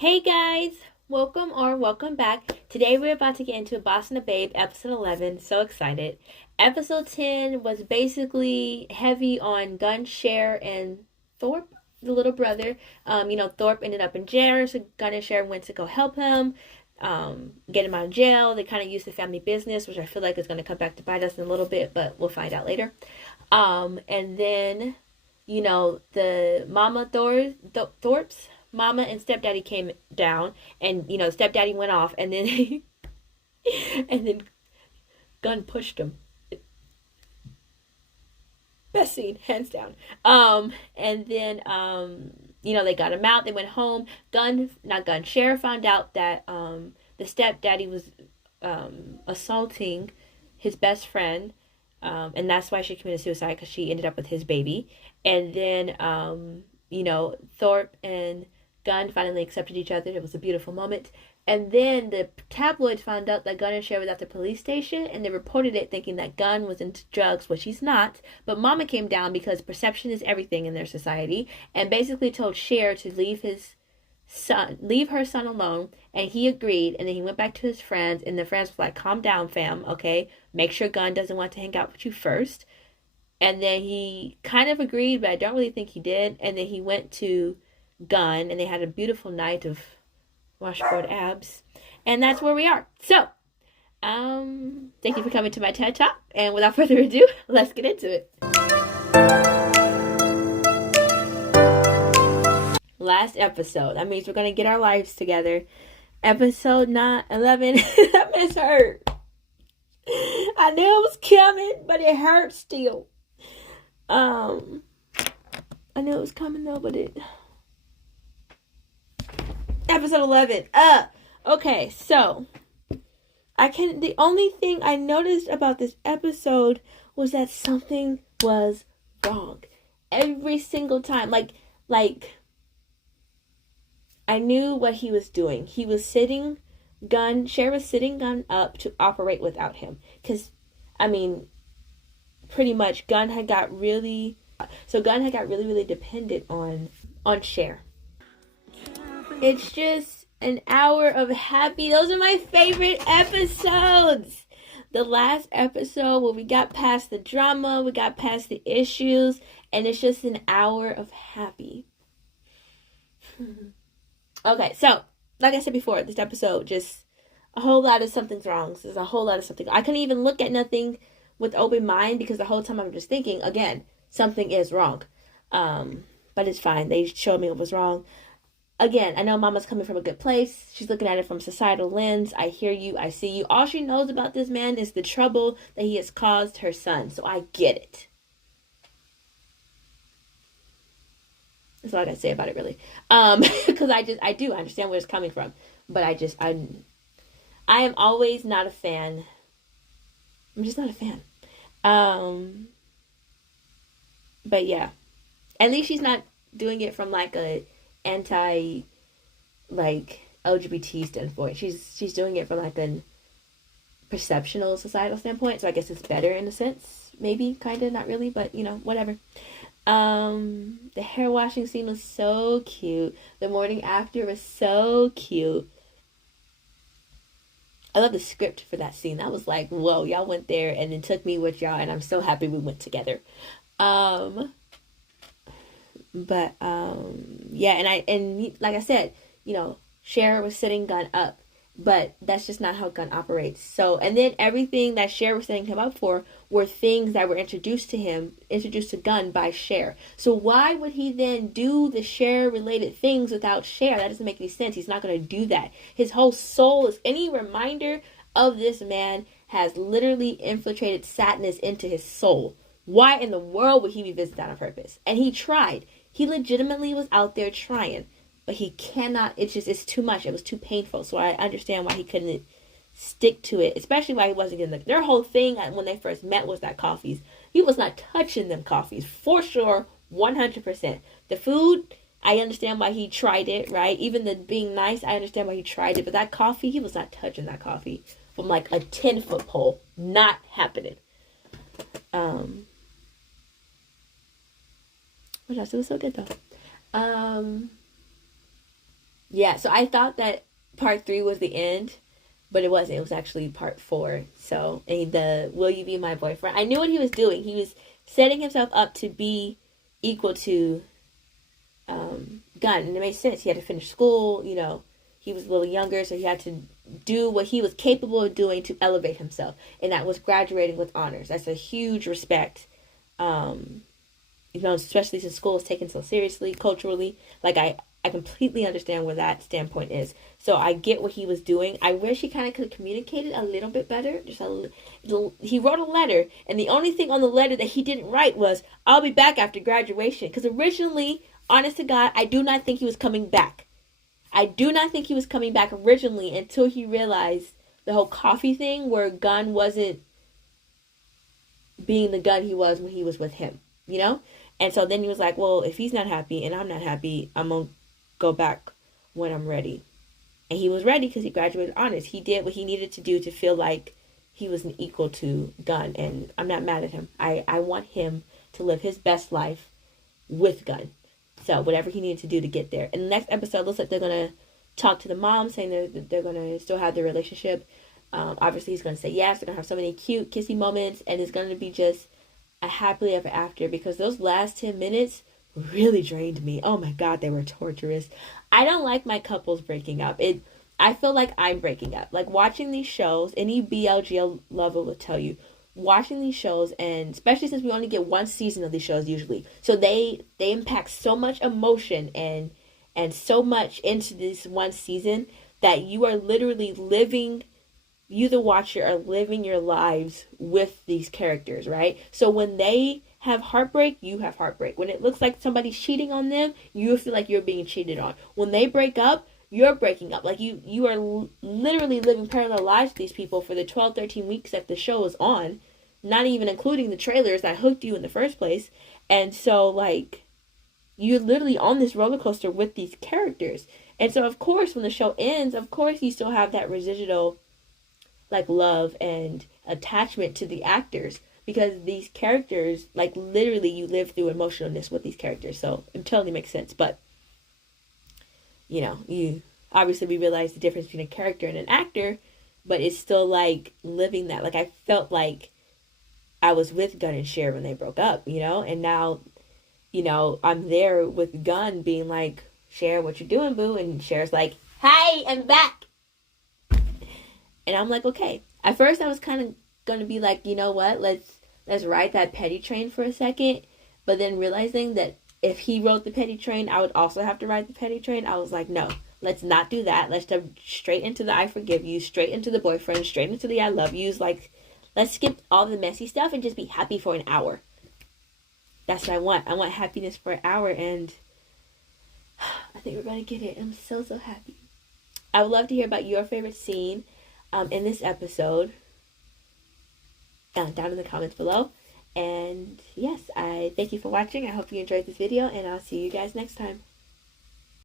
Hey guys, welcome back. Today we're about to get into Boss and the Babe, episode 11. So excited. Episode 10 was basically heavy on GunCher and Thorpe, the little brother. Thorpe ended up in jail, so Gun and Cher went to go help him, get him out of jail. They kind of used the family business, which I feel like is going to come back to bite us in a little bit, but we'll find out later. And then, the Thorpe's mama and stepdaddy came down, and stepdaddy went off, and then and then Gun pushed him. Best scene, hands down. And then they got him out. They went home. Sheriff found out that the stepdaddy was assaulting his best friend, and that's why she committed suicide, because she ended up with his baby. And then Thorpe and Gun finally accepted each other. It was a beautiful moment. And then the tabloids found out that Gun and Cher was at the police station, and they reported it thinking that Gun was into drugs, which he's not. But Mama came down because perception is everything in their society, and basically told Cher to leave her son alone, and he agreed. And then he went back to his friends, and the friends were like, "Calm down, fam. Okay, make sure Gun doesn't want to hang out with you first." And then he kind of agreed, but I don't really think he did. And then he went to Gun, and they had a beautiful night of washboard abs, and that's where we are. So, thank you for coming to my TED Talk, and without further ado, let's get into it. Last episode. That means we're gonna get our lives together. Episode 11. That mess hurt. I knew it was coming, but it hurt still. I knew it was coming though, but it. Episode 11. Okay, so the only thing I noticed about this episode was that something was wrong. Every single time. Like I knew what he was doing. He was sitting Cher was sitting Gun up to operate without him. Because, pretty much Gun had got really dependent on Cher. It's just an hour of happy. Those are my favorite episodes. The last episode where we got past the drama, we got past the issues, and it's just an hour of happy. Okay, so, like I said before, this episode, just a whole lot of something's wrong. There's a whole lot of something. I couldn't even look at nothing with open mind, because the whole time I'm just thinking, again, something is wrong. But it's fine. They showed me what was wrong. Again, I know Mama's coming from a good place. She's looking at it from societal lens. I hear you. I see you. All she knows about this man is the trouble that he has caused her son. So I get it. That's all I gotta say about it, really. Because I do understand where it's coming from. But I am always not a fan. I'm just not a fan. But yeah. At least she's not doing it from like a anti LGBT standpoint. She's doing it from like a perceptional societal standpoint, so I guess it's better in a sense, maybe, kind of, not really, but whatever. The hair washing scene was so cute. The morning after was so cute. I love the script for that scene. That was like, whoa, y'all went there and then took me with y'all, and I'm so happy we went together. Yeah, and like I said, Cher was setting Gun up, but that's just not how Gun operates. So, and then everything that Cher was setting him up for were things that were introduced to Gun by Cher. So why would he then do the Cher related things without Cher? That doesn't make any sense. He's not going to do that. His whole soul is any reminder of this man has literally infiltrated sadness into his soul. Why in the world would he be visited on purpose? And he tried. He legitimately was out there trying, but he cannot. It's too much. It was too painful. So I understand why he couldn't stick to it, especially why he wasn't getting their whole thing when they first met was that coffees. He was not touching them coffees for sure, 100%. The food, I understand why he tried it, right? Even the being nice, I understand why he tried it. But that coffee, he was not touching that coffee from like a 10-foot pole. Not happening. What else? It was so good though. Yeah, so I thought that part 3 was the end, but it wasn't. It was actually part 4. So, and the will you be my boyfriend? I knew what he was doing. He was setting himself up to be equal to Gun, and it made sense. He had to finish school. He was a little younger, so he had to do what he was capable of doing to elevate himself, and that was graduating with honors. That's a huge respect. Um, Especially since school is taken so seriously culturally. Like I completely understand where that standpoint is. So I get what he was doing. I wish he kind of could have communicated a little bit better. He wrote a letter, and the only thing on the letter that he didn't write was, "I'll be back after graduation." Because originally, honest to God, I do not think he was coming back. I do not think he was coming back originally until he realized the whole coffee thing, where Gun wasn't being the Gun he was when he was with him, you know? And so then he was like, well, if he's not happy and I'm not happy, I'm going to go back when I'm ready. And he was ready because he graduated honors. He did what he needed to do to feel like he was an equal to Gun. And I'm not mad at him. I want him to live his best life with Gun. So whatever he needed to do to get there. And the next episode looks like they're going to talk to the mom, saying that they're going to still have their relationship. Obviously, he's going to say yes. They're going to have so many cute, kissy moments. And it's going to be just a happily ever after, because those last 10 minutes really drained me. Oh my God, they were torturous. I don't like my couples breaking up. I feel like I'm breaking up. Like watching these shows, any BLGL lover will tell you, watching these shows, and especially since we only get one season of these shows usually, so they impact so much emotion and so much into this one season that you are literally living, you the watcher are living your lives with these characters, right? So when they have heartbreak, you have heartbreak. When it looks like somebody's cheating on them, you feel like you're being cheated on. When they break up, you're breaking up. Like you are literally living parallel lives with these people for the 12, 13 weeks that the show is on, not even including the trailers that hooked you in the first place. And so like you're literally on this roller coaster with these characters. And so of course when the show ends, of course you still have that residual like love and attachment to the actors, because these characters, like literally you live through emotionalness with these characters. So it totally makes sense. But you obviously, we realize the difference between a character and an actor, but it's still like living that. Like I felt like I was with Gun and Cher when they broke up, and now I'm there with Gun being like, Cher, what you doing, boo? And Cher's like, hi, I'm back. And I'm like, okay. At first I was kind of going to be like, you know what, let's ride that petty train for a second. But then realizing that if he rode the petty train, I would also have to ride the petty train. I was like, no, let's not do that. Let's jump straight into the I forgive you, straight into the boyfriend, straight into the I love yous. Like, let's skip all the messy stuff and just be happy for an hour. That's what I want. I want happiness for an hour, and I think we're going to get it. I'm so, so happy. I would love to hear about your favorite scene in this episode down in the comments below. And yes, I thank you for watching. I hope you enjoyed this video, and I'll see you guys next time.